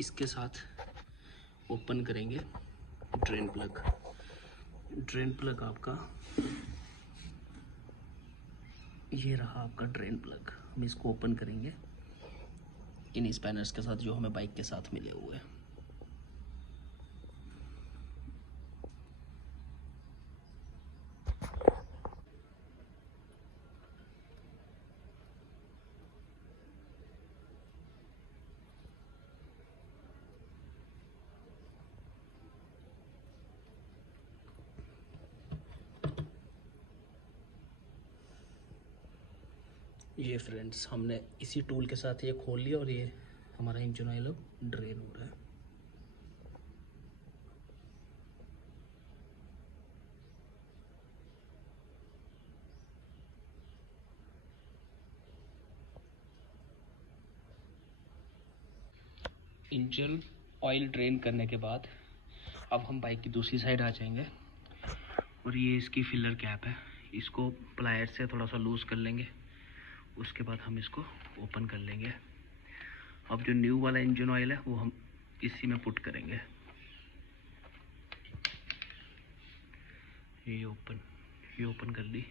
इसके साथ ओपन करेंगे ड्रेन प्लग। ड्रेन प्लग आपका ये रहा, आपका ड्रेन प्लग। हम इसको ओपन करेंगे इन स्पैनर्स के साथ जो हमें बाइक के साथ मिले हुए हैं। ये फ्रेंड्स, हमने इसी टूल के साथ ये खोल लिया और ये हमारा इंजन ऑयल अब ड्रेन हो रहा है। इंजन ऑयल ड्रेन करने के बाद अब हम बाइक की दूसरी साइड आ जाएंगे और ये इसकी फिलर कैप है, इसको प्लायर से थोड़ा सा लूज़ कर लेंगे। उसके बाद हम इसको ओपन कर लेंगे। अब जो न्यू वाला इंजन ऑयल है वो हम इसी में पुट करेंगे। ये ओपन कर ली।